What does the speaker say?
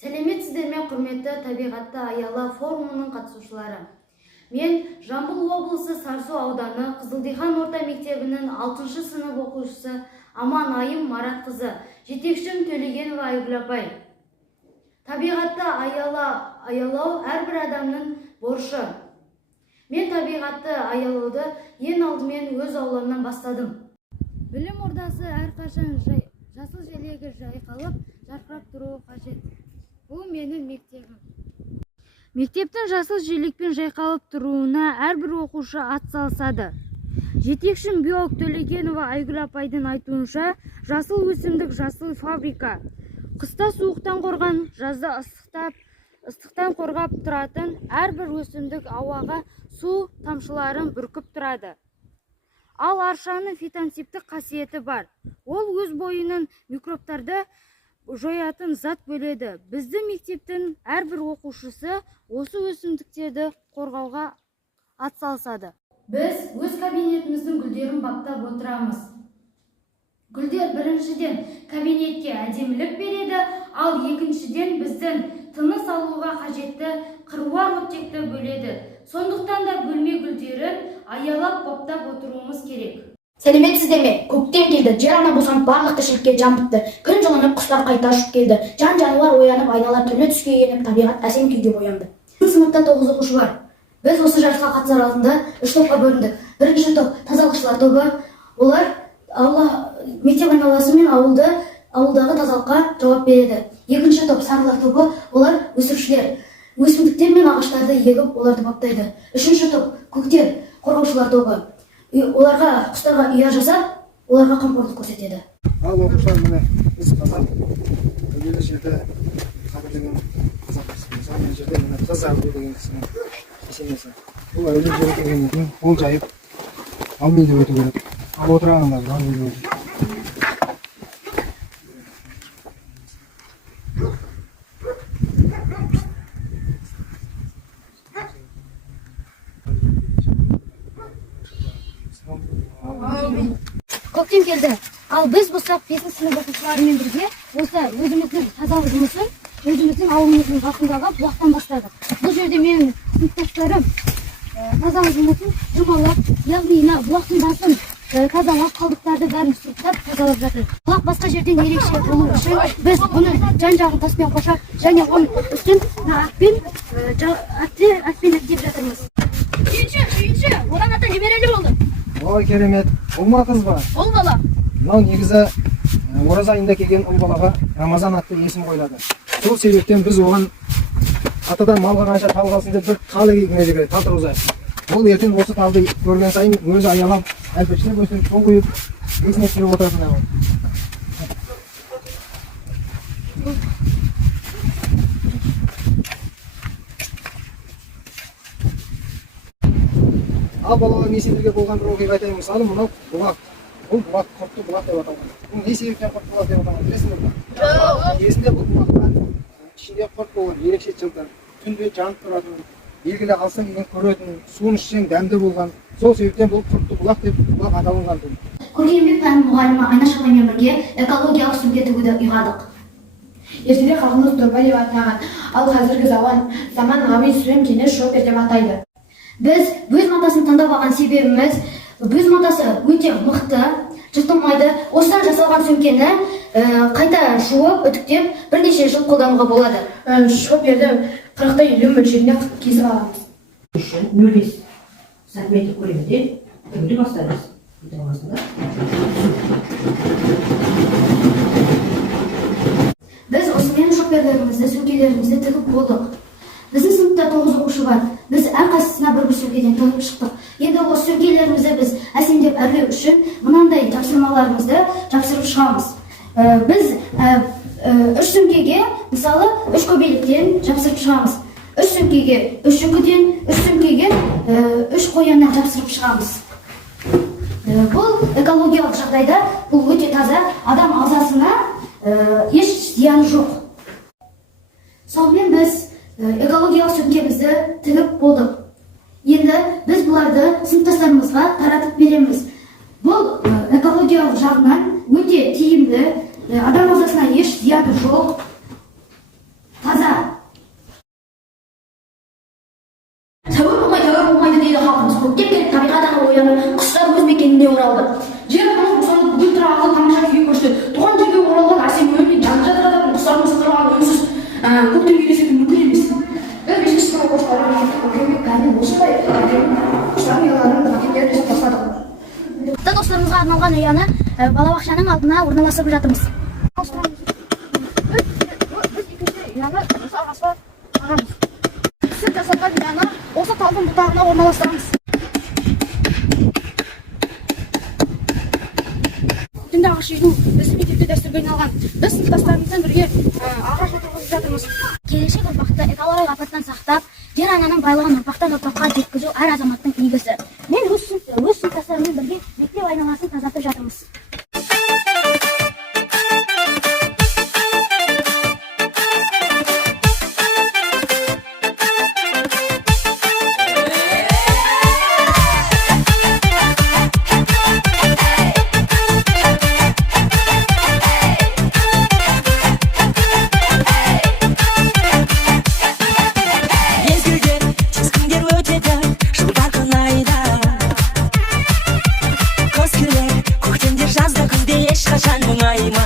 Сәлеметсіздер ме, құрметті табиғатты аяла форумының қатысушылары. Мен Жамбыл облысы Сарысу ауданы Қызылдихан орта мектебінің 6-шы сынып оқушысы Аман Айым Маратқызы, жетекшім Төлегенова Айгүл апай. Табиғатты аялау әрбір адамның борышы. Мен табиғатты аялауды ең алдымен өз ауламнан бастадым. Білім ордасы әрқашан жасыл желегі жайқалып, жарқырап тұруы қажет. Бұл менің мектебім. Мектептің жасыл желекпен жайқалып тұруына әрбір оқушы атсалысады. Жетекшім биолог Төлегенова Айгүл апайдың айтуынша, жасыл өсімдік жасыл фабрика. Қыста суықтан қорған, жазда ыстықтан қорғап тұратын әрбір өсімдік ауаға су тамшыларын бүркіп тұрады. Ал аршаның фитонсептік қасиеті бар. Ол өз бойының микробтарды жоятын зат бөледі. Біздің мектептің әрбір оқушысы осы өсімдіктерді қорғауға атсалысады. Біз өз кабинетіміздің гүлдерін баптап отырамыз. Гүлдер біріншіден кабинетке әдемілік береді, ал екіншіден біздің тыныс алуға қажетті қыруар оттекті бөледі. Сондықтан да бөлме гүлдерін аялап баптап отыруымыз керек. Сәлеметсіздер ме? Көктем келді, жер ана босанып барлық тіршілікке жан бітті. Күн жылынып, құстар қайта ұшып келді. Жан-жануар оянып, айналар түрлі түске еніп, табиғат әсем күйге боянды. Сыныпта 9 оқушы бар. Біз осы жарысқа қатысар алдында 3 топқа бөліндік. Бірінші топ тазалықшылар тобы. Олар мектеп айналасы мен ауылдағы тазалыққа жауап береді. Екінші топ сарылар тобы. Олар өсірушілер. Өсімдіктер мен ағаштарды егіп, оларды баптайды. Үшінші топ көктер қорғаушылар тобы. Оларға құстарға ұя жасап, оларға қамқорлық көрсетеді. Ал оқушылар, міне біз қазақ өлелі жерде қабылдеген қазақпыз. Өлелі жерде міне қыз ағылу деген кісінің кесенесі. Бұл өлелі жерде келгеннен кейін қол жайып алмен деп өту керек. Ал отырғанымыз алмен деп өту. Көктем келді. Ал біз болсақ 5-ші сынып оқушыларымен бірге осы өзіміздің тазалық жұмысын өзіміздің ауылымыздың басындағы бұлақтан бастадық. Бұл жерде менің сыныптастарым тазалық жұмысын жұмалап, яғни бұлақтың басын тазалап, қалдықтарды бәрін сұрыптап тазалап жатыр. Бұлақ басқа жерден ерекше болу үшін біз бұны жан-жағын таспен қоршап, және оның үстін атпен әктеп жатырмыз. Сүйінші, одан ата немерелі болды. Ой, керемет. Ұл ма қыз ба? Ол бала. Мынау негізі ораза айында келген ұл балаға Рамазан атты есім қойылады. Сол себептен біз оған атадан малға қанша тал қалсын деп бір тал егуіміз керек, тал тұрғызайық. Ол ертең осы талды көрген сайын өзі аялап, әлпештеп өсіп, су құйып, есіне түсіріп отыратын ау. Ал балалар не себепке болған бір оқиға айтайын. Мысалы, мынау бұлақ. Бұл бұлақ құртты бұлақ деп аталған. Бұл не себептен құртты бұлақ деп аталған, білесіңдер ме? Жоқ. Кезінде бұл бұлақтан ішінде құрт болған, ерекше жылтыр, түнде жанып тұратын, белгілі алсын деген көретін, суын ішсең дәмді болған. Сол себептен бұл құртты бұлақ деп бұлақ аталынған. Көркемдік пән мұғалімі Айнаш апаймен бірге экологиялық сөмке тігуді ұйғардық. Ертеде халқымыз дорба деп атаған, ал қазіргі заманауи сөмкені шопер деп атайды. Біз бөз матасын таңдап алған себебіміз, бөз матасы өте мықты, жыртылмайды. Осыдан жасалған сөмкені қайта жуып, үтіктеп, бірнеше жыл қолдануға болады. Шоперді 40-та 50 мөлшеріне кесіп аламыз. Үшін 0,5 сантиметр көлемінде тігуді бастаймыз. Біз осымен шоперлерімізді, сөмкелерімізді тігіп болдық. Біздің сыныпта 9 оқушы бар. Біз әрқайсысына бір сөмкеден тігіп шықтық. Енді осы сөмкелерімізді біз әсемдеп әрлеу үшін мынандай тапсырмаларымызды тапсырып шығамыз. Біз 3 сөмкеге, мысалы, 3 көбелектен жапсырып шығамыз. 3 сөмкеге 3 үкіден, 3 сөмкеге 3 қояннан жапсырып шығамыз. Бұл экологиялық жағдайда бұл өте таза, адам ағзасына еш зияны жоқ. Сонымен біз экологиялық сөмкемізді тігіп болдық. Енді біз бұларды сыныптастарымызға таратып береміз. Бұл экологиялық жағынан өте тиімді, адам ағзасына еш зияны жоқ. үйіне оралды. Жер анамыз босанып бүкіл тұрағы тамаша күйге көшті. Туған жерге оралған әсем өмірмен жан жадыратын құстарымыз қырған үнсіз көктем елесетін мүмкін емес. Біз 5-ші сынып оқушылары көкемге кәдімгі осындай құстардың ұяларын макеттерін жасап бастадық. Достарымызға арналған ұяны балабақшаның алдына орналастырып жатырмыз. Біз екінші ұяны жалғасқа ағамыз. Сіз жасалған ұяны осы талдың бұтағына орналастырамыз. Түнде ағаш үйдің біздің мектепте дәстүрге айналған. Біз сыныптастарымызбен бірге ағаш отырғызып жатырмыз. Келешек ұрпақты экологиялық апаттан сақтап, жер ананың байлығын ұрпақтан ұрпаққа жеткізу әр азаматтың игісі. Мен өз сыныптастарыммен бірге мектеп айналасын тазартып жатырмыз. Жазда күнде ешқашан мұңайма